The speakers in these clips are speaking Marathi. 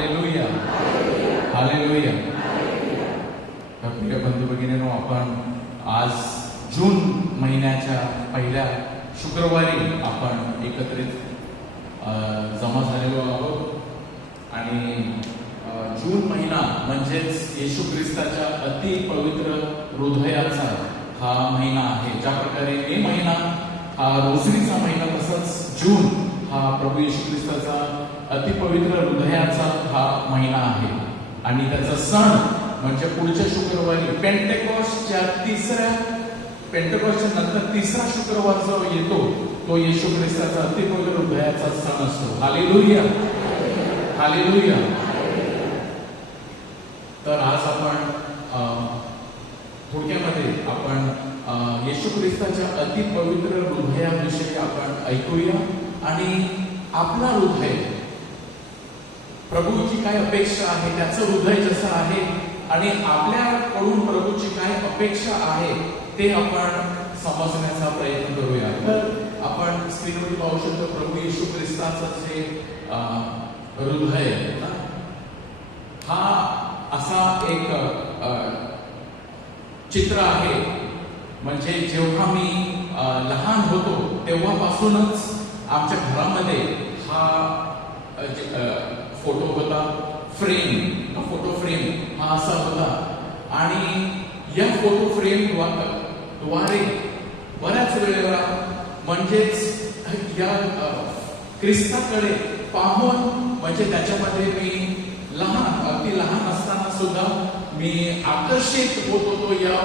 Hallelujah, hallelujah. प्रिय बंधू भगिनींनो, आपण आज जून महिन्याच्या पहिल्या शुक्रवारी आपण एकत्रित जमा झालेलो आहोत आणि जून महिना म्हणजेच येशू ख्रिस्ताच्या अति पवित्र हृदयाचा हा महिना आहे. ज्या प्रकारे मे महिना हा रोजरीचा महिना, तसंच जून हा प्रभू येशू ख्रिस्ताचा अति पवित्र हृदयाचा हा महिना आहे. आणि त्याचा सण म्हणजे पुढच्या शुक्रवारी पेंटेकॉस्टच्या नंतर तिसरा शुक्रवार जो येतो तो येशू ख्रिस्ताचा अति पवित्र हृदयाचा सण असतो. Hallelujah, hallelujah. तर आज आपण थोडक्यामध्ये आपण येशू ख्रिस्ताच्या अति पवित्र हृदयाविषयी आपण ऐकूया आणि आपला हृदय, प्रभूची काय अपेक्षा आहे, त्याचं हृदय जसं आहे आणि आपल्याकडून प्रभूची काय अपेक्षा आहे ते आपण समजण्याचा प्रयत्न करूया. तर आपण स्क्रीनवर पाहू शकतो प्रभू येशू ख्रिस्ताचं जे हृदय हा असा एक चित्र आहे. म्हणजे जेव्हा मी लहान होतो तेव्हापासूनच आमच्या घरामध्ये हा फोटो होता, फोटो फ्रेम हा असा होता. आणि या फोटो फ्रेम द्वारे बऱ्याच वेळेला म्हणजेच या ख्रिस्ताकडे पाहून म्हणजे त्याच्यामध्ये मी अगदी लहान असताना सुद्धा मी आकर्षित होत होतो या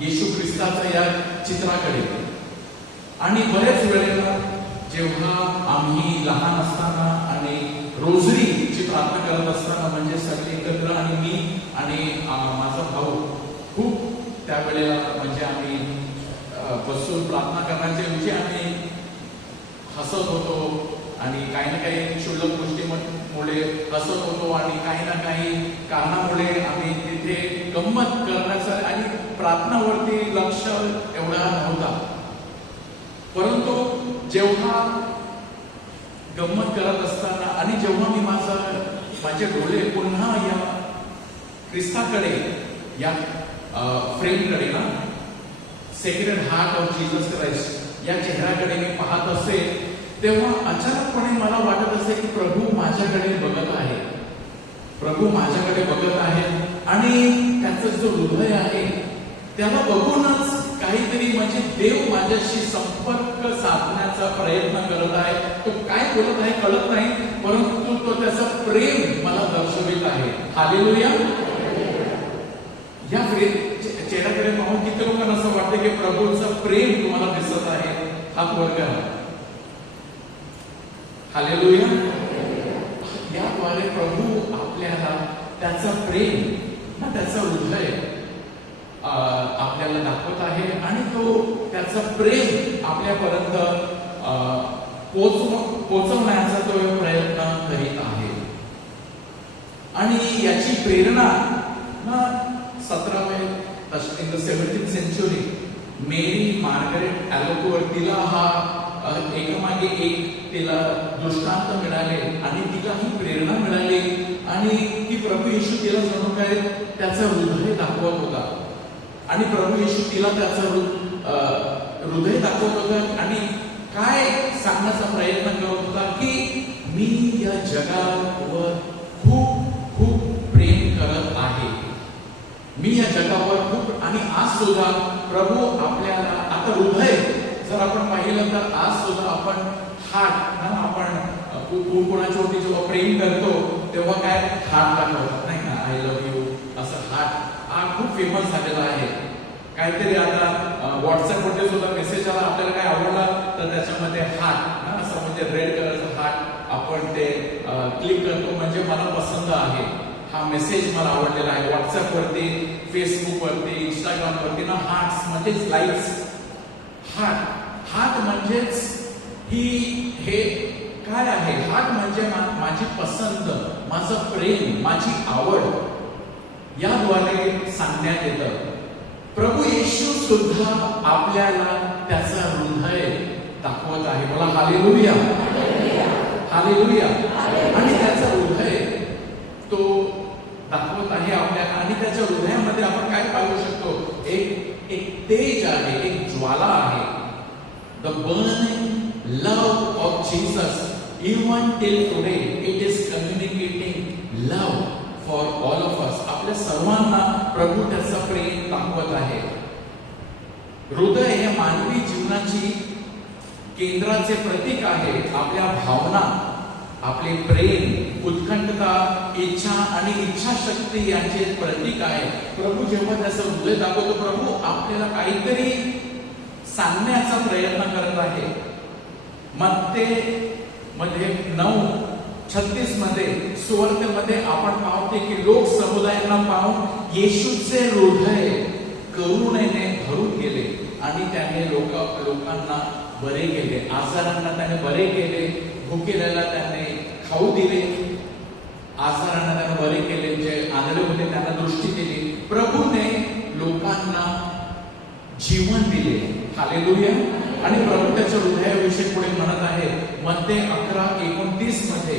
येशू ख्रिस्ताच्या या चित्राकडे. आणि बऱ्याच वेळेला जेव्हा आम्ही लहान असताना आणि रोजरीची प्रार्थना करत असताना म्हणजे सगळे एकत्र आणि मी आणि माझा भाऊ खूप त्यावेळेला म्हणजे आम्ही बसून प्रार्थना करण्याच्या ऐवजी आम्ही हसत होतो आणि काही ना काही क्षुल्लक गोष्टीमुळे हसत होतो आणि काही ना काही कारणामुळे आम्ही तिथे गंमत करण्याचं आणि प्रार्थनावरती लक्ष एवढा नव्हता. परंतु जेव्हा गंमत करत असताना आणि जेव्हा मी माझे डोळे पुन्हा या ख्रिस्ताकडे, या फ्रेमकडे ना, sacred heart of Jesus Christ या चेहऱ्याकडे मी पाहत असे, तेव्हा अचानकपणे मला वाटत असे की प्रभू माझ्याकडे बघत आहे, प्रभू माझ्याकडे बघत आहे. आणि त्याचं जो हृदय आहे त्याला बघूनच काहीतरी म्हणजे देव माझ्याशी संपर्क साधण्याचा प्रयत्न करत आहे. तो काय बोलत आहे कळत नाही, परंतु तो त्याचं प्रेम मला दर्शवित आहे. हालेलुया. या चेहऱ्याकडे पाहून किती लोकांना असं वाटतं की प्रभूचं प्रेम तुम्हाला दिसत आहे? हात वर करा. हालेलुया. याद्वारे प्रभू आपल्याला त्याचं प्रेम, त्याचं हृदय आपल्याला दाखवत आहे आणि तो त्याचं प्रेम आपल्यापर्यंत पोहोचवण्याचा तो प्रयत्न करीत आहे. आणि याची प्रेरणा 17th सेंचुरी मेरी मार्गरेट ॲलोकोर, तिला हा एकामागे एक तिला दृष्टांत मिळाले आणि तिला ही प्रेरणा मिळाली आणि ती प्रभू येशू तिला जणू काय त्याचं हृदय दाखवत होता आणि प्रभू येशू तिला त्याचं हृदय दाखवत होता आणि काय सांगण्याचा प्रयत्न करत होता की मी या जगावर खूप खूप प्रेम करत आहे, मी या जगावर खूप. आणि आज सुद्धा प्रभू आपल्याला, आता हृदय जर आपण पाहिलं तर आज सुद्धा आपण हार्ट ना, आपण कोणाच्या वरती जेव्हा प्रेम करतो तेव्हा काय हार्ट दाखवतात नाही ना, आय लव्ह यू असं हार्ट खूप फेमस झालेला आहे. काहीतरी आता व्हॉट्सअपवरती सुद्धा मेसेज आला, आपल्याला काय आवडला तर त्याच्यामध्ये हार्ट ना असं म्हणजे रेड कलरचं हार्ट आपण ते क्लिक करतो म्हणजे मला पसंत आहे, हा मेसेज मला आवडलेला आहे. व्हॉट्सअपवरती, फेसबुकवरती, इंस्टाग्रामवरती ना हार्ट्स म्हणजेच लाईक्स. हार्ट म्हणजेच हे काय आहे? हार्ट म्हणजे माझी पसंत, माझं प्रेम, माझी आवड याद्वारे सांगण्यात येतं. प्रभू येशू सुद्धा आपल्याला त्याचं हृदय दाखवत आहे. बोला हालेलुया, हालेलुया. आणि त्याचं तो दाखवत आहे आपल्याला. आणि त्याच्या हृदयामध्ये आपण काय पाहू शकतो, एक तेज आहे, एक ज्वाला आहे. The burning love of Jesus even till today it is communicating love for all of us. आपल्या सर्वांना प्रभू त्याचा प्रेम दाखवत आहे. हृदय हे मानवी जीवनाची केंद्राचे प्रतीक आहे. आपल्या भावना, आपले प्रेम, उत्कंठता, इच्छा आणि इच्छाशक्ती यांचे प्रतीक आहे. प्रभू जेव्हा त्याचं हृदय दाखवतो, प्रभू आपल्याला काहीतरी सांगण्याचा प्रयत्न करत आहे. मध्ये 9:36 मध्ये सुवार्तेमध्ये आपण पाहतो की लोक समुदायांना पाहून येशूचे हृदय करुणेने भरून गेले आणि त्याने लोकांना बरे केले, आजारांना त्याने बरे केले, भुकेल्याला त्याने खाऊ दिले, आजारांना त्याने बरे केले, जे आंधळे होते त्यांना दृष्टी दिली. प्रभूने लोकांना जीवन दिले. हालेलुया. आणि प्रभू त्याच्या हृदयाविषयी पुढे म्हणत आहे मध्ये 11:29 मध्ये,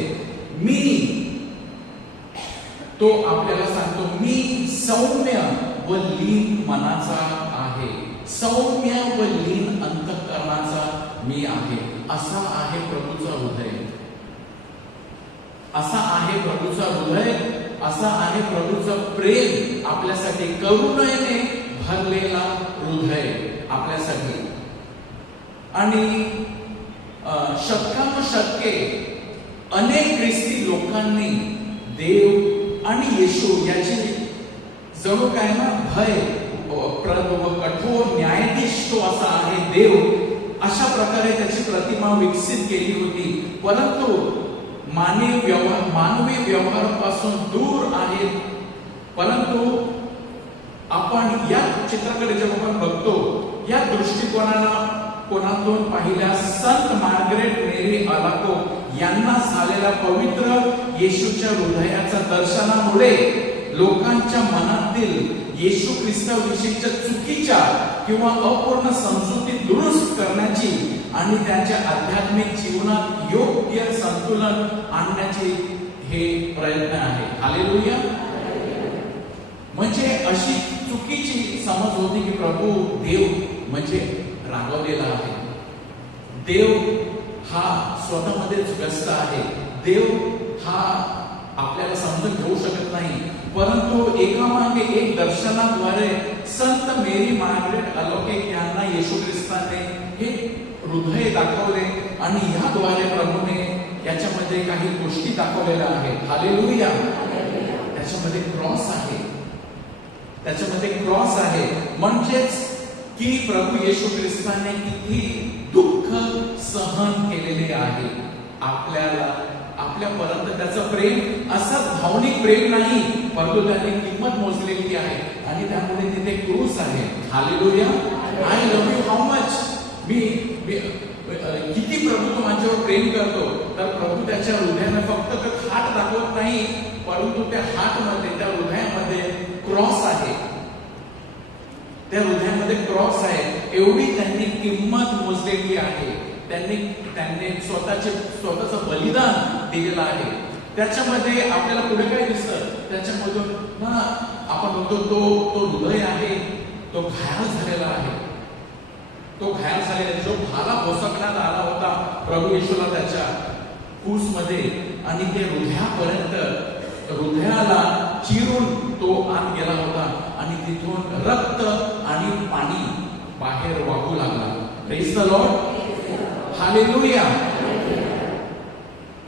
तो आपल्याला सांगतो, मी सौम्य व लीन मनाचा आहे, सौम्य व लीन अंतःकरणाचा मी आहे. असा आहे प्रभूचा हृदय, असा आहे प्रभूचा हृदय, असा आहे प्रभूचं प्रेम आपल्यासाठी, करुणेने भरलेला हृदय आपल्यासाठी. आणि शतकानुशतके अनेक ख्रिस्ती लोकांनी देव आणि येशू याची जणू काय ना भय व कठोर न्यायाधीश तो असा आहे देव, अशा प्रकारे त्याची प्रतिमा विकसित केली होती. परंतु मानवी व्यवहारापासून दूर आहे. परंतु आपण या चित्राकडे जेव्हा आपण बघतो, या दृष्टिकोनातून पाहिल्यास संत मार्गरेट मेरी अलाको यांना झालेल्या पवित्र येशूच्या हृदयाच्या दर्शनामुळे लोकांच्या मनातील येशू ख्रिस्ताविषयीच्या चुकीच्या किंवा अपूर्ण समजुती दुरुस्त करण्याची आणि त्यांच्या आध्यात्मिक जीवनात योग्य संतुलन आणण्याचे हे प्रयत्न आहे. हालेलुया. म्हणजे अशी चुकीची समज होती की प्रभू देव म्हणजे रागवलेला आहे, देव हा स्वतःमध्येच व्यस्त आहे, देव हा आपल्याला समजून घेऊ शकत नाही. परंतु एकामागे एक दर्शनाद्वारे संत मेरी मार्गरेट अलोके यांना येशू ख्रिस्ताने हे हृदय दाखवले आणि याद्वारे प्रभूने याच्यामध्ये काही गोष्टी दाखवलेल्या आहेत. हालेलुया. त्याच्यामध्ये क्रॉस आहे, त्याच्यामध्ये क्रॉस आहे. म्हणजेच की प्रभू येशू ख्रिस्ताने किती दुःख सहन केलेले आहे आपल्यापर्यंत. त्याचं प्रेम असं भावनिक प्रेम नाही, परंतु त्याने किंमत मोजलेली आहे आणि त्यामुळे तिथे क्रूस आहे. Hallelujah. I love you how much. मी किती प्रभू तो माझ्यावर प्रेम करतो. तर प्रभू त्याच्या हृदयाने फक्त हात दाखवत नाही, परंतु त्या हातमध्ये, त्या हृदयामध्ये क्रॉस आहे, त्या हृदयामध्ये क्रॉस आहे. एवढी त्यांनी किंमत मोजलेली आहे. त्यांनी स्वतःचं बलिदान दिलेलं आहे. त्याच्यामध्ये आपल्याला पुढे काय दिसतं, त्याच्यामधून ना आपण म्हणतो तो हृदय आहे, तो घायल झालेला आहे, तो घायल झालेला, जो भाला भोसकण्यात आला होता प्रभू येशूला त्याच्या कूसमध्ये, आणि ते हृदयापर्यंत, हृदयाला चिरून तो आत गेला होता आणि तिथून रक्त आणि पाणी बाहेर वाहू लागला. Praise the Lord. हालेलुया.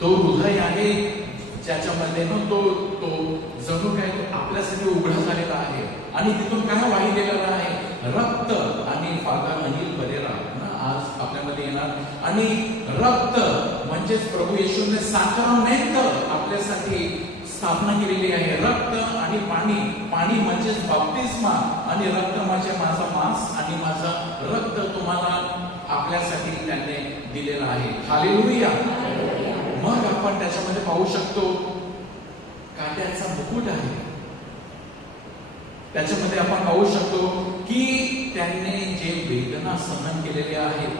तो हृदय आहे ज्याच्यामध्ये तो जणू काय आपल्यासाठी उघडा झालेला आहे आणि तिथून काय वाहिलेलं आहे, रक्त. आणि फादर अनिल परेरा आज आपल्यामध्ये येणार. आणि रक्त म्हणजेच प्रभू येशूने साक्रामेंट आपल्यासाठी स्थापना केलेली आहे. रक्त आणि पाणी. पाणी म्हणजेच बाप्तिस्मा आणि रक्त म्हणजे माझा मांस आणि माझा रक्त तुम्हाला आपल्यासाठी त्याने दिलेला आहे. हालेलुया. मग आपण त्याच्यामध्ये पाहू शकतो काट्याचा मुकुट आहे. त्याच्यामध्ये आपण पाहू शकतो की त्यांनी जे वेदना सहन केलेल्या आहेत,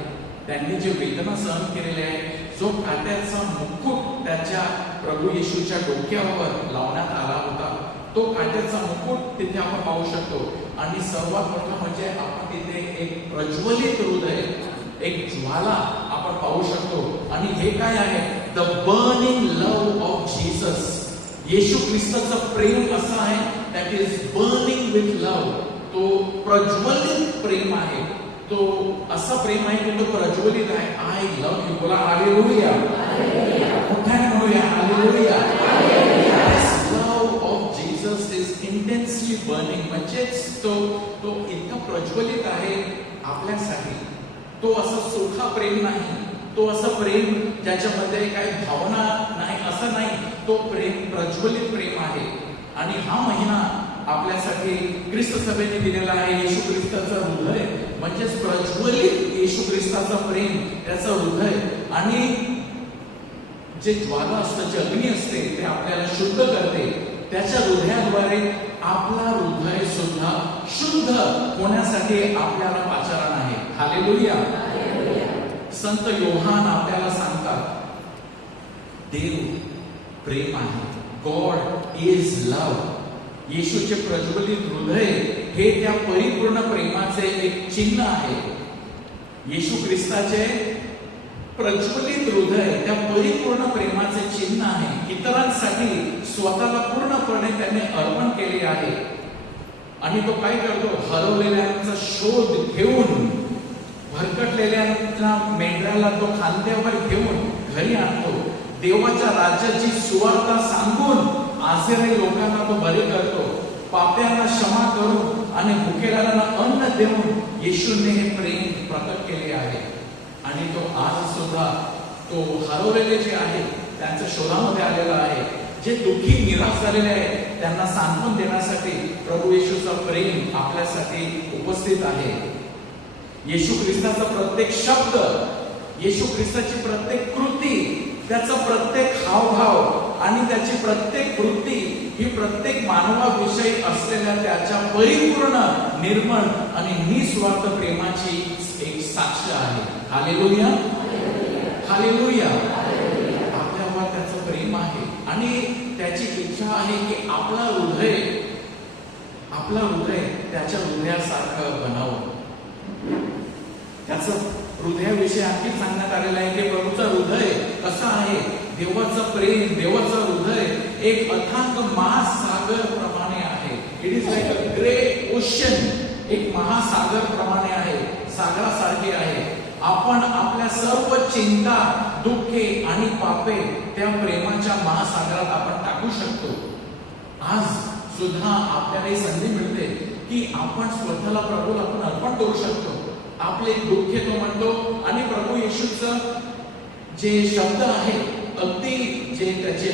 त्यांनी जे वेदना सहन केलेले आहे, जो काट्याचा मुकुट त्याच्या प्रभू येशूच्या डोक्यावर लावण्यात आला होता. तो काट्याचा मुकुट तिथे आपण पाहू शकतो. आणि सर्वात मोठं म्हणजे आपण तिथे एक प्रज्वलित हृदय, एक ज्वाला आपण पाहू शकतो. आणि हे काय आहे? The burning love of Jesus. येशू ख्रिस्ताचं प्रेम असं आहे, that is burning with love. तो प्रज्वलित प्रेम आहे. तो असं प्रेम आहे की तो प्रज्वलित आहे. I love you. बोला हालेलुया. मोठ्याने म्हणूया hallelujah. Love of Jesus is intensely burning. म्हणजेच तो इतका प्रज्वलित आहे आपल्यासाठी. तो असं सोखा प्रेम नाही. तो असं प्रेम ज्याच्यामध्ये काही भावना नाही असं नाही. तो प्रेम प्रज्वलित प्रेम आहे. आणि हा महिना आपल्यासाठी ख्रिस्त सभेने दिलेला आहे. येशू ख्रिस्ताचं हृदय म्हणजेच प्रज्वलित येशू ख्रिस्ताचं प्रेम, त्याचं हृदय. आणि जे ज्वाला असतं, जे अग्नी असते, ते आपल्याला शुद्ध करते. त्याच्या हृदयाद्वारे आपला हृदय सुद्धा शुद्ध होण्यासाठी आपल्याला पाचारण आहे. हालेलुया. संत योहान आपल्याला सांगतात, देव प्रेम आहे. God is love. येशूचे प्रज्वलित हृदय हे त्या परिपूर्ण प्रेमाचे एक चिन्ह आहे. येशू ख्रिस्ताचे प्रज्वलित हृदय त्या परिपूर्ण प्रेमाचे चिन्ह आहे. इतरांसाठी स्वतःला पूर्णपणे त्याने अर्पण केले आहे. आणि तो काय करतो? हरवलेल्यांचा शोध घेऊन, भरकटलेल्या मेंढराला तो खांद्यावर घेऊन घरी आणतो. देवाच्या राज्याची सुवार्ता सांगून आजारी लोकांना तो बरे करतो. पाप्यांना क्षमा करून आणि भुकेल्याला अन्न देऊन येशूने हे प्रेम प्रकट केले आहे. आणि तो आज सुद्धा तो हरवलेले जे आहे त्यांच्या शोधामध्ये आलेला आहे. जे दुःखी निराश झालेले आहे त्यांना सांत्वन देण्यासाठी प्रभू येशूचं प्रेम आपल्यासाठी उपस्थित आहे. येशू ख्रिस्ताचा प्रत्येक शब्द, येशू ख्रिस्ताची प्रत्येक कृती, त्याचा प्रत्येक हावभाव आणि त्याची प्रत्येक वृत्ती ही प्रत्येक मानवाविषयी असलेल्या त्याच्या परिपूर्ण, निर्मळ आणि निस्वार्थ प्रेमाची एक साक्ष आहे. हालेलुया. हालेलुया. आपल्यावर त्याचं प्रेम आहे आणि त्याची इच्छा आहे की आपला हृदय त्याच्या हृदयासारखं बनावं. त्याचं हृदयाविषयी आणखी सांगण्यात आलेलं आहे की प्रभूचं हृदय कसं आहे? देवाचं प्रेम, देवाचं हृदय एक अथांग महासागर प्रमाणे आहे. It is like a great ocean. एक महासागर प्रमाणे आहे, सागरासारखे आहे. आपण आपल्या सर्व चिंता, दुःखे आणि पापे त्या प्रेमाच्या महासागरात आपण टाकू शकतो. आज सुद्धा आपल्याला संधी मिळते की आपण स्वतःला प्रभूला आपण अर्पण करू शकतो. आपले दुःखे तो म्हणतो आणि प्रभू येशूचं जे शब्द आहे अगदी जे त्याचे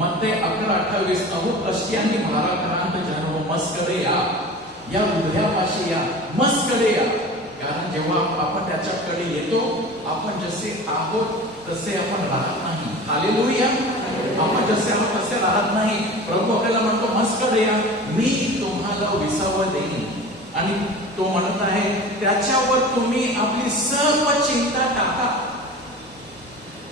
मत्ते 11:28 अहो कष्टी भाराक्रांत जनो मस्कडे या हृदयापाशी या, मस्कडे या. कारण जेव्हा आपण त्याच्याकडे येतो, आपण जसे आहोत तसे आपण राहत नाही. हालेलुया. आपण जसे आहोत तसे राहत नाही. प्रभू आपल्याला म्हणतो मस्कडे या, मी तुम्हाला विसावा देईन. आणि तो म्हणत आहे त्याच्यावर तुम्ही आपली सर्व चिंता टाका.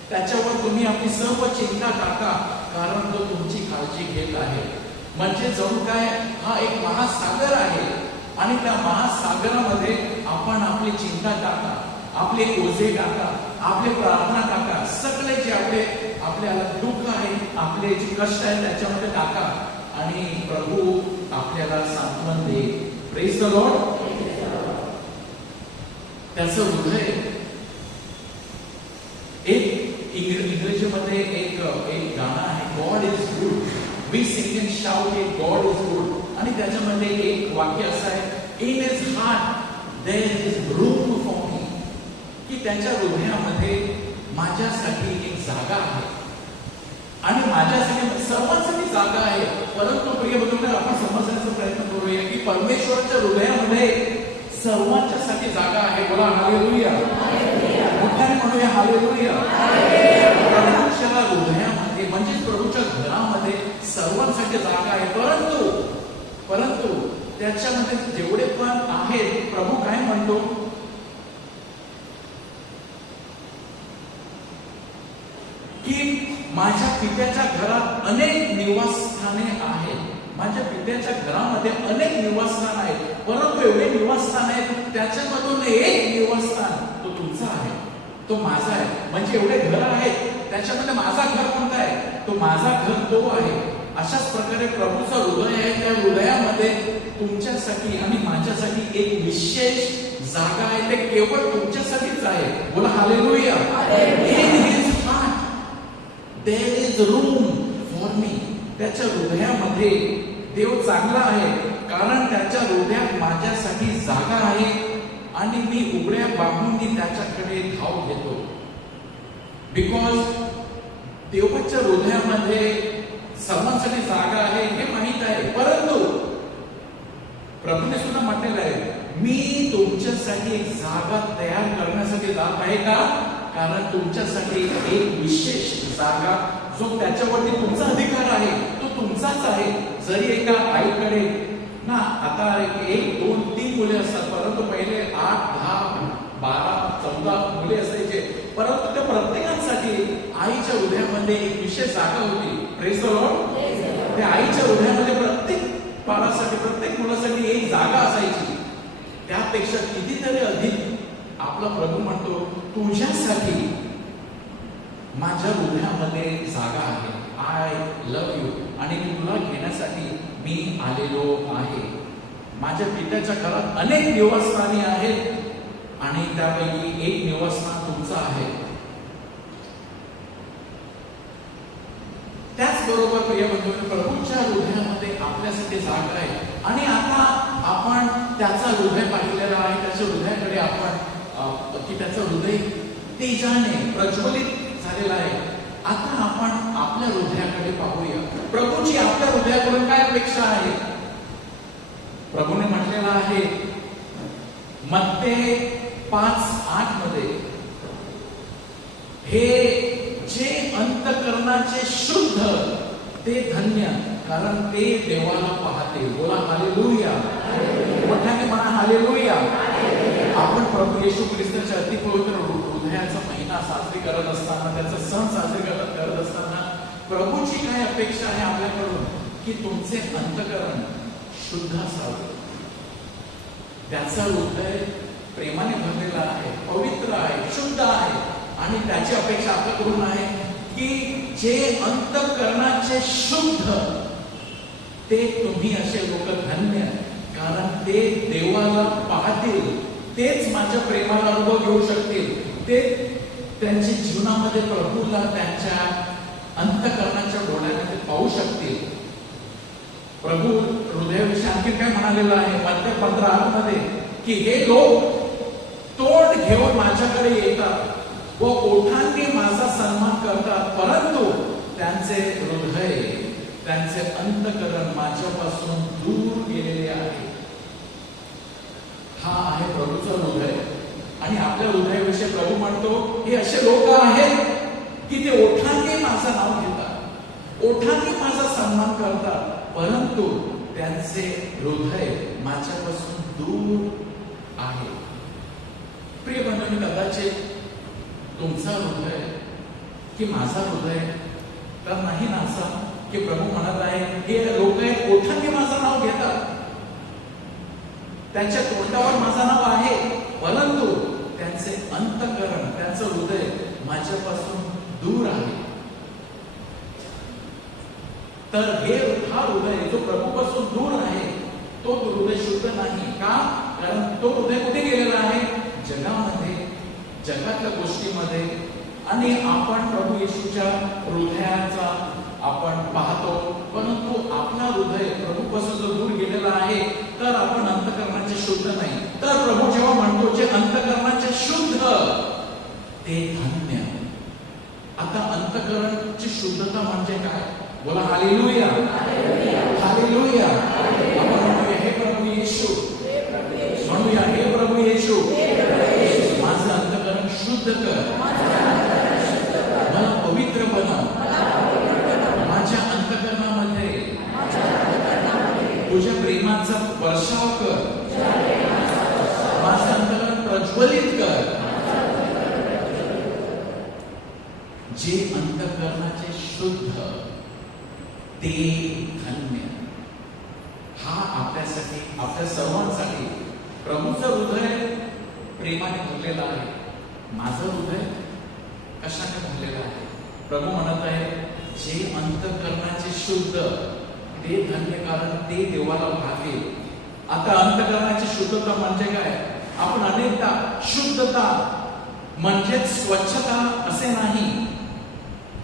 त्याच्यावर तुम्ही आपली सर्व चिंता टाका, कारण तो तुमची काळजी घेत आहे. म्हणजे जणू काय हा एक महासागर आहे आणि त्या महासागरामध्ये आपण आपली चिंता टाका, आपले ओझे टाका, आपले प्रार्थना टाका, सगळे जे आपल्याला दुःख आहे, आपले जे कष्ट आहे त्याच्यामध्ये टाका आणि प्रभू आपल्याला सांत्वन दे. Praise the Lord. त्याचं हृदय एक इंग्रजीमध्ये एक गाणं आहे, God is good. We sing and shout it, God is good. आणि त्याच्यामध्ये एक वाक्य असं आहे, in his heart there is room for me. की त्याच्या हृदयामध्ये माझ्यासाठी एक जागा आहे आणि माझ्यासाठी सर्वांसाठी जागा आहे. परंतु प्रिय बंधूंनो, आपण समजण्याचा प्रयत्न करूया की परमेश्वराच्या हृदयामध्ये सर्वांच्यासाठी जागा आहे. बोला हालेलुया. मोठ्याने म्हणूया हालेलुया. प्रभूच्या हृदयामध्ये म्हणजे प्रभूच्या घरामध्ये सर्वांसाठी जागा आहे. परंतु त्याच्यामध्ये जेवढे पण आहेत, प्रभू काय म्हणतो की माझ्या पित्याच्या घरात अनेक निवासस्थाने आहेत. माझ्या पित्याच्या घरामध्ये अनेक निवासस्थान आहेत, परंतु एवढे निवासस्थान आहेत त्याच्यामधून एक निवासस्थान तो तुमचा आहे, तो माझा आहे. म्हणजे एवढे घर आहेत त्याच्यामध्ये माझा घर कोणता आहे? तो माझा घर तो आहे. अशाच प्रकारे प्रभूचं हृदय आहे. त्या हृदयामध्ये तुमच्यासाठी आणि माझ्यासाठी एक विशेष जागा आहे. ते केवळ तुमच्यासाठीच आहे. बोला hallelujah. In his heart there is room for me. त्याच्या हृदयामध्ये देव चांगला आहे, कारण त्याच्या हृदयात माझ्यासाठी जागा आहे आणि मी उघड्या बाहूंनी त्याच्याकडे धाव घेतो. बिकॉज देवाच्या हृदयामध्ये सर्वांसाठी जागा आहे हे माहित आहे. परंतु प्रभूने सुद्धा म्हटलेलं आहे, मी तुमच्यासाठी एक जागा तयार करण्यासाठी जात आहे. का? कारण तुमच्यासाठी एक विशेष जागा जो त्याच्यावरती तुमचा अधिकार आहे तो तुमचाच आहे. जरी एका आईकडे ना आता 1, 2, 3 मुले असतात, परंतु पहिले 8, 10, 12, 14 मुले असायचे, परंतु त्या प्रत्येकांसाठी आईच्या हृदयामध्ये एक विशेष जागा होती. Praise the Lord. त्या आईच्या हृदयामध्ये प्रत्येक बाळासाठी, प्रत्येक मुलासाठी एक जागा असायची. त्यापेक्षा कितीतरी अधिक आपला प्रभू म्हणतो, तुझ्यासाठी माझ्या हृदयामध्ये जागा आहे. आय लव्ह यू आणि तुला घेण्यासाठी मी आलेलो आहे. माझ्या पित्याच्या घरात अनेक निवासस्थाने आहेत आणि त्यापैकी एक निवासस्थान तुमचं आहे. त्याचबरोबर प्रिय बंधूंनो, प्रभूच्या हृदयामध्ये आपल्यासाठी जागा आहे. आणि आता आपण त्याचा हृदय पाहिलेला आहे. त्याच्या हृदयाकडे आपण की त्याचं हृदय तेजाने प्रज्वलित झालेलं आहे. आता आपण आपल्या हृदयाकडे पाहूया. प्रभूची आपल्या हृदयाकडून काय अपेक्षा आहे? प्रभूने म्हटलेलं आहे मत्ते 5:8 मध्ये, हे जे अंतःकरणाचे शुद्ध ते धन्य, कारण ते देवाला पाहते. बोला हालेलुया. मोठ्याने म्हणा हालेलुया. आपण प्रभू येशू ख्रिस्ताच्या अति पवित्र हृदयाचा महिना साजरी करत असताना, त्याचा सण साजरी करत असताना प्रभूची काय अपेक्षा आहे आपल्याकडून? की तुमचे अंतःकरण शुद्ध असावे. त्याचा हृदय प्रेमाने भरलेला आहे, पवित्र आहे, शुद्ध आहे. आणि त्याची अपेक्षा आपल्याकडून आहे की जे अंतःकरणाचे शुद्ध ते तुम्ही असे लोक धन्य, कारण ते देवाला पाहतील. तेच माझ्या प्रेमाला अनुभव घेऊ शकतील. ते त्यांच्या जीवनामध्ये प्रभूला त्यांच्या अंतःकरणाच्या डोळ्यामध्ये पाहू शकतील. प्रभू हृदयाविषयी आणखी काय म्हणालेलं आहे मत्ते 15:8 मध्ये, की हे लोक तोंड घेऊन माझ्याकडे येतात व ओठांनी माझा सन्मान करतात, परंतु त्यांचे हृदय, त्यांचे अंतःकरण माझ्यापासून दूर गेलेले आहे. हा आहे प्रभूचा हृदय. आणि आपल्या हृदयाविषयी प्रभू म्हणतो, हे असे लोक आहेत की ते ओठांनी माझं नाव घेतात, ओठांनी माझा सन्मान करतात, परंतु त्यांचे हृदय माझ्यापासून दूर आहे. प्रिय बंधूंनो, कदाचित तुमचा हृदय की माझा हृदय तर नाही ना असा की प्रभू म्हणत आहे हे लोक आहेत ओठांनी माझं नाव घेतात, त्यांच्या तोंडावर माझं नाव आहे, परंतु त्यांचे अंतःकरण, त्यांचं हृदय माझ्यापासून दूर आहे. तर हा हृदय जो प्रभूपासून दूर आहे तो हृदय शुद्ध नाही. का? कारण तो हृदय कुठे गेलेला आहे? जगामध्ये, जगातल्या गोष्टीमध्ये. आणि आपण प्रभू येशूच्या हृदयाचा आपण पाहतो, परंतु आपला हृदय प्रभूपासून जर दूर गेलेला आहे तर आपण अंतःकरणाचे शुद्ध नाही. तर प्रभू जेव्हा म्हणतो जे अंतःकरणाचे शुद्ध ते धन्य. आता अंतःकरणाची शुद्धता म्हणजे काय? बोला हालेलुया. हालेलुया. आपण म्हणूया हे प्रभू येशू, म्हणूया हे प्रभू येशू, माझं अंतःकरण शुद्ध कर, मला पवित्र बनव, माझ्या अंतःकरणामध्ये तुझ्या प्रेमाचा वर्षाव कर, माझं अंतःकरण प्रज्वलित कर. जे अंतःकरणाचे ते धन्य. हा आपल्यासाठी, आपल्या सर्वांसाठी प्रभूचं हृदय प्रेमाने भरलेलं आहे. माझं हृदय कशाने भरलेलं आहे? प्रभू म्हणत आहे, जे अंतःकरणाचे शुद्ध ते धन्य, कारण ते देवाला भावेल. आता अंतःकरणाची शुद्धता म्हणजे काय? आपण अनेकदा शुद्धता म्हणजे स्वच्छता असे नाही.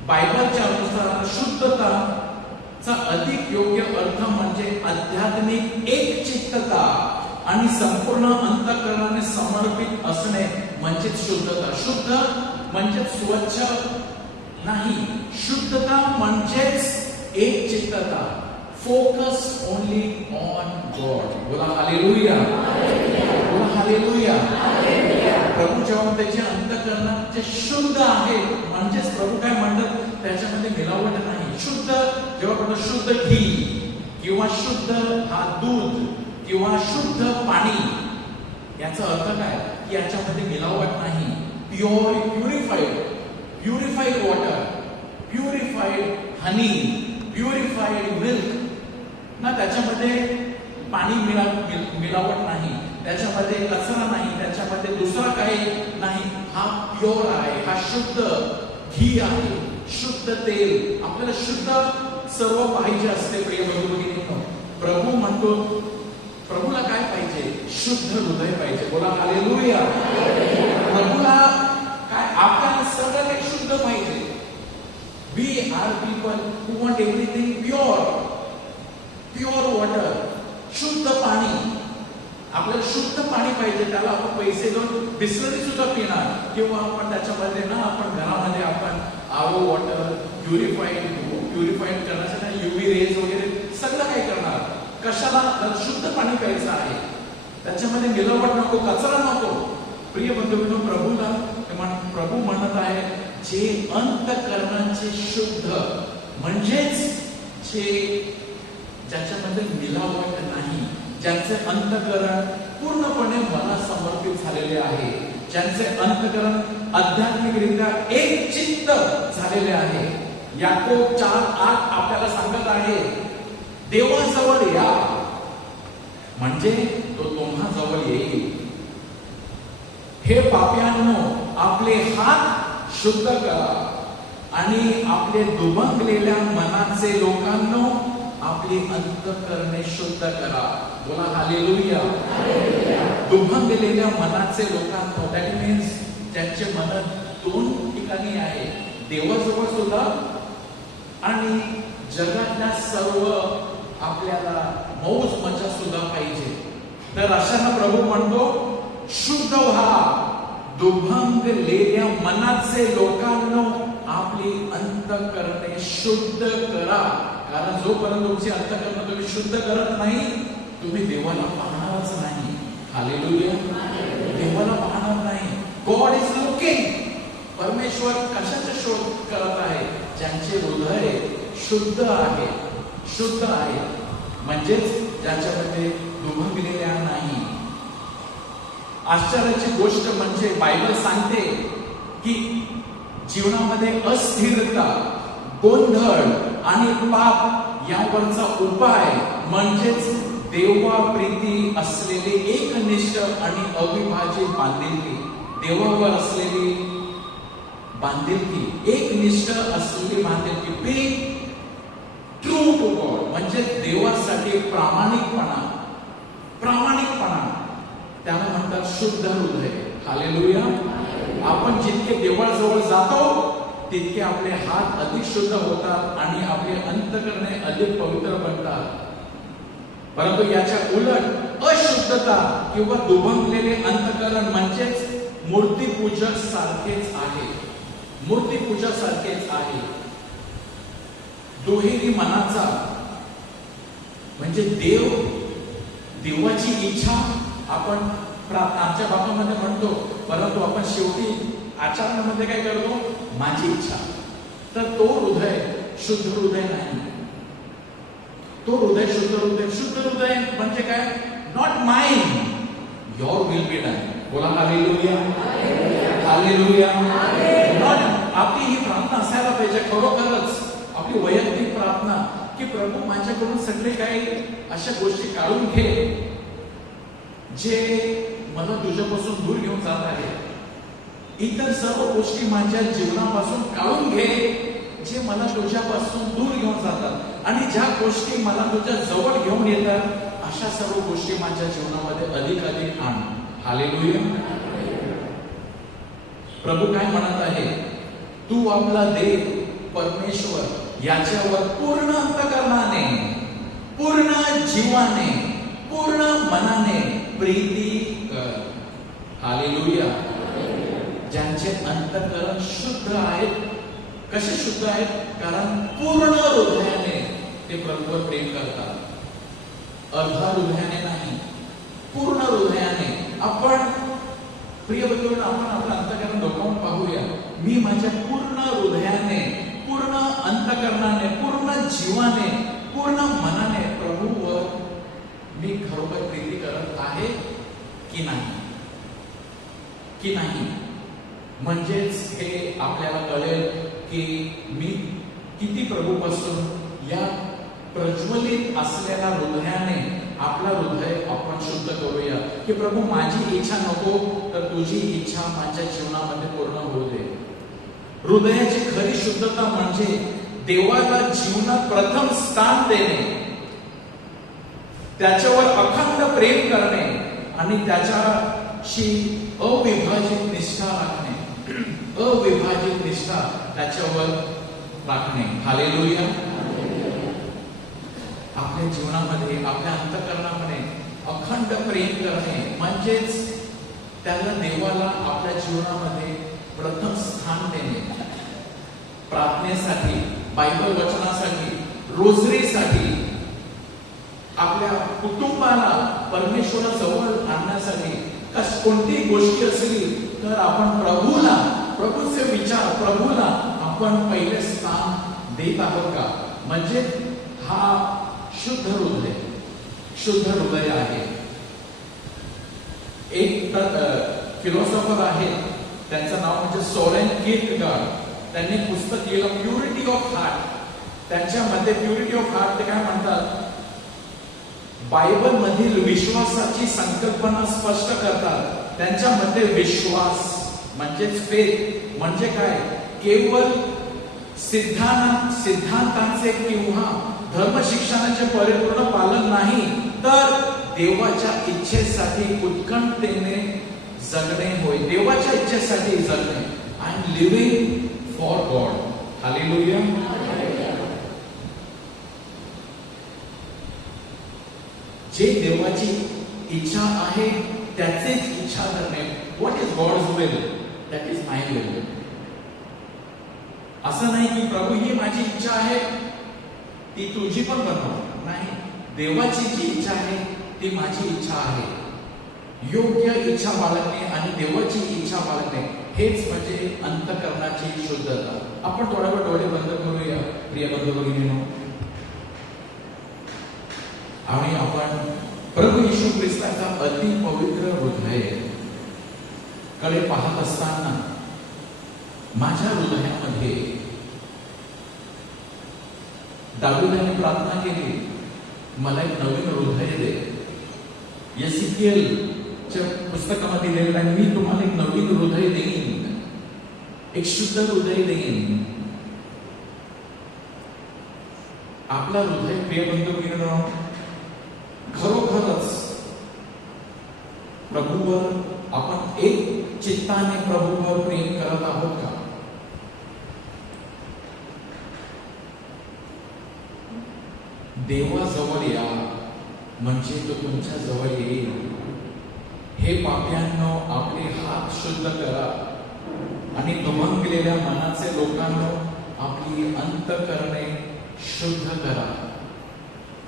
बायबलच्या अनुसार शुद्धताचा अधिक योग्य अर्थ म्हणजे आध्यात्मिक एकचित्तता आणि संपूर्ण अंतःकरणाने समर्पित असणे म्हणजे शुद्धता. शुद्ध म्हणजे स्वच्छ नाही, शुद्धता म्हणजेच एकचित्तता. Focus only on God. बोला हालेलुया, बोला हालेलुया. प्रभू जेव्हा त्याच्या अंतःकरणाचे शुद्ध आहे, म्हणजेच प्रभू काय म्हणतात, त्याच्यामध्ये मिलावट नाही. शुद्ध जेव्हा म्हणतो शुद्ध घी किंवा शुद्ध हा दूध किंवा शुद्ध पाणी, याचा अर्थ काय की याच्यामध्ये मिलावट नाही. प्युरिफाईड वॉटर, प्युरिफाईड हनी, प्युरिफाईड मिल्क ना, त्याच्यामध्ये पाणी मिलावट नाही, त्याच्यामध्ये कचरा नाही, त्याच्यामध्ये दुसरा काही नाही. हा प्युअर आहे, हा शुद्ध घी आहे, शुद्ध तेल. आपल्याला शुद्ध सर्व पाहिजे असते. प्रिय बंधू, प्रभू म्हणतो, प्रभूला काय पाहिजे? शुद्ध हृदय पाहिजे. बोला हालेलुया. प्रभूला काय? आपल्याला सगळं काही शुद्ध पाहिजे. We are people who want everything pure. Pure water, शुद्ध पाणी. आपल्याला शुद्ध पाणी पाहिजे. त्याला आपण पैसे देऊन बिस्लरी सुद्धा पिणार, किंवा आपण त्याच्यामध्ये ना, आपण घरामध्ये आपण आरो वॉटर प्युरिफाईड करण्यासाठी युव्ही रेज वगैरे सगळं काही करणार. कशाला? शुद्ध पाणी प्यायचं आहे, त्याच्यामध्ये मिलावट नको, कचरा नको. प्रिय बंधूंनो, प्रभू म्हणत आहे, जे अंतःकरणाचे शुद्ध म्हणजेच ज्याच्यामध्ये मिलावट नाही, ज्यांचे अंतःकरण पूर्णपणे मला समर्पित झालेले आहे, ज्यांचे अंतःकरण आध्यात्मिकरित्या एकचित्त झालेले आहे. याकोब 4:8 आपल्याला सांगत आहे, देवाजवळ या म्हणजे तो तुम्हा जवळ येईल. हे पाप्यांनो, आपले हात शुद्ध करा आणि आपले दुभंगलेल्या मनाचे लोकांनो, आपली अंतःकरणे शुद्ध करा. बोला हालेलुया. दुभंगलेल्या मनाचे लोकांनो, दॅट मीन्स ज्यांचे मन दोन ठिकाणी आहे, देवाजवळ सुद्धा आणि जगातल्या सर्व आपल्याला मौज मजा सुद्धा पाहिजे. तर अशांना प्रभू म्हणतो, शुद्ध व्हा, दुभंगलेल्या मनाचे लोकांनो, आपली अंतःकरणे शुद्ध करा. कारण जोपर्यंत तुमची अंतःकरण तुम्ही शुद्ध करत नाही, तुम्ही देवाला पाहणारच नाही. हालेलुया. देवाला पाहणार नाही. God is looking. परमेश्वर कशाचा शोध करत आहे? ज्यांचे हृदय शुद्ध आहे, शुद्ध आहे, म्हणजेच ज्याच्यामध्ये दुभंगलेल्या नाही. आश्चर्याची गोष्ट म्हणजे बायबल सांगते की जीवनामध्ये अस्थिरता, गोंधळ आणि पाप यावरचा उपाय म्हणजेच देवाप्रीती असलेली एकनिष्ठ आणि अविभाजित बांधिलकी. देवावर असलेली बांधिलकी, एकनिष्ठ असलेली बांधिलकी, बी ट्रू टू गॉड, म्हणजे देवासाठी प्रामाणिकपणा. त्याला म्हणतात शुद्ध हृदय. हालेलुया. आपण जितके देवाजवळ जातो तितके आपले हात अधिक शुद्ध होतात आणि आपले अंतःकरणे अधिक पवित्र बनतात. परंतु याच्या उलट अशुद्धता किंवा दुभंगलेले अंतःकरण म्हणजेच मूर्तीपूजक सारखेच आहे. मूर्तीपूजक सारखेच आहे. दुहेरी मनाचा म्हणजे देवाची इच्छा आपण आमच्या बापामध्ये म्हणतो, परंतु आपण शेवटी आचरणामध्ये काय करतो? माझी इच्छा. तर तो हृदय शुद्ध हृदय नाही. तो हृदय शुद्ध हृदय म्हणजे काय? Not mine, your will be done. बोला हालेलुया. हालेलुया. नॉट. आपली ही प्रार्थना असायला पाहिजे खरोखरच आपली वैयक्तिक प्रार्थना की प्रभू माझ्याकडून सगळे काही अशा गोष्टी काढून घे जे मला तुझ्यापासून दूर घेऊन जात आहे. इतर सर्व गोष्टी माझ्या जीवनापासून काढून घे जे मला तुझ्यापासून दूर घेऊन जातात, आणि ज्या गोष्टी मला तुझ्या जवळ घेऊन येतात अशा सर्व गोष्टी माझ्या जीवनामध्ये अधिक अधिक आण. हालेलुया. प्रभू काय म्हणत आहे, तू आपला देव परमेश्वर याच्यावर पूर्ण अंतःकरणाने, पूर्ण जीवाने, पूर्ण मनाने प्रीती कर. हालेलुया. ज्यांचे अंतःकरण शुद्ध आहेत. कसे शुद्ध आहेत? कारण पूर्ण हृदयाने ते प्रभूवर प्रेम करतात. अर्धा हृदयाने नाही, पूर्ण हृदयाने. आपण प्रिय बंधूंनो, आपण आपलं अंतःकरण डोकावून पाहूया. मी माझ्या पूर्ण हृदयाने, पूर्ण अंतःकरणाने, पूर्ण जीवाने, पूर्ण मनाने प्रभूवर मी खरोखर प्रीती करत आहे की नाही, की नाही. म्हणजेच हे आपल्याला कळेल की मी किती प्रभूपासून या प्रज्वलित असलेल्या हृदयाने आपला हृदय आपण शुद्ध करूया की प्रभू माझी इच्छा नको तर तुझी इच्छा माझ्या जीवनामध्ये पूर्ण होऊ दे. हृदयाची खरी शुद्धता म्हणजे देवाला जीवनात प्रथम स्थान देणे, त्याच्यावर अखंड प्रेम करणे आणि त्याच्याशी अविभाजित निष्ठा राखणे, अविभाजित निष्ठा त्याच्यावर राखणे. हालेलुया. आपल्या जीवनामध्ये, आपल्या अंतःकरणामध्ये अखंड प्रेम करणे म्हणजेच त्याला, देवाला आपल्या जीवनामध्ये प्रथम स्थान देणे. प्रार्थनेसाठी, बायबल वचनासाठी, रोजरीसाठी, आपल्या कुटुंबाला परमेश्वराजवळ आणण्यासाठी कोणतीही गोष्टी असली तर आपण प्रभूला, प्रभूचे विचार, प्रभूला आपण पहिले स्थान देत आहोत का? म्हणजे हा शुद्ध हृदय, शुद्ध हृदय आहे. एक फिलॉसॉफर आहे, त्यांचं नाव म्हणजे सोरेन किर्केगार्ड. त्यांनी पुस्तक लिहिलं प्युरिटी ऑफ हार्ट. त्यांच्यामध्ये प्युरिटी ऑफ हार्ट ते काय म्हणतात, बायबल मधील विश्वासाची संकल्पना स्पष्ट करतात. त्यांच्यामध्ये विश्वास म्हणजेच फेथ म्हणजे काय, केवळ सिद्धांतांचे किंवा धर्मशिक्षणाचे परिपूर्ण पालन नाही तर देवाच्या इच्छेसाठी उत्कंठतेने जगणे होय. देवाच्या इच्छेसाठी जगणे. I am living for God. Hallelujah. जे देवाची इच्छा आहे त्याचीच इच्छा करणे. What is God's will, that is my will. असं नाही की प्रभू ही माझी इच्छा आहे ती तुझी पण बनव. नाही, देवाची जी इच्छा आहे ती माझी इच्छा आहे. योग्य इच्छा बाळगणे आणि देवाची इच्छा बाळगणे हेच म्हणजे अंतःकरणाची शुद्धता. आपण थोडा वेळ डोळे बंद करूया प्रिय बंधू भगिनींनो, आणि आपण प्रभू येशू ख्रिस्ताचा अति पवित्र हृदय कडे पाहत असताना माझ्या हृदयामध्ये दावीदाने प्रार्थना केली, मला एक नवीन हृदय दे. एसिकिएलच्या पुस्तकामध्ये लिहिलेलं आहे, मी तुम्हाला एक नवीन हृदय देईन, एक शुद्ध हृदय देईन. आपला हृदय प्रिय बंधू खरोखरच प्रभूवर आपण एक चित्ताने प्रभूवर प्रेम करत आहोत का? देवाजवळ या म्हणजे तो तुमच्या जवळ येईल. हे पाप्यांनो, आपले हात शुद्ध करा आणि दुभंगलेल्या मनाचे लोकांनो, आपली अंतःकरणे शुद्ध करा.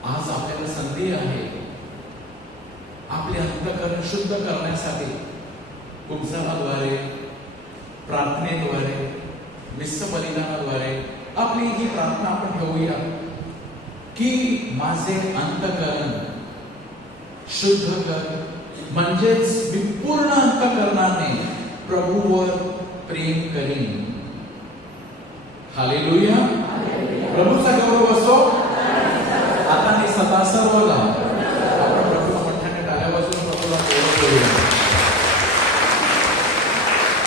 आज आपल्याला संधी आहे आपले अंतःकरण शुद्ध करण्यासाठी. उपचाराद्वारे, प्रार्थनेद्वारे, विश्व बलिदानाद्वारे आपली ही प्रार्थना आपण ठेवूया की माझे अंतःकरण शुद्ध कर, म्हणजेच मी पूर्ण अंतःकरणाने प्रभूवर प्रेम करीन. हालेलुया. प्रभू सदा सर्वदा. आपण प्रभूला मोठ्याने टाळ्या वाजवून प्रभूला गौरव करूया.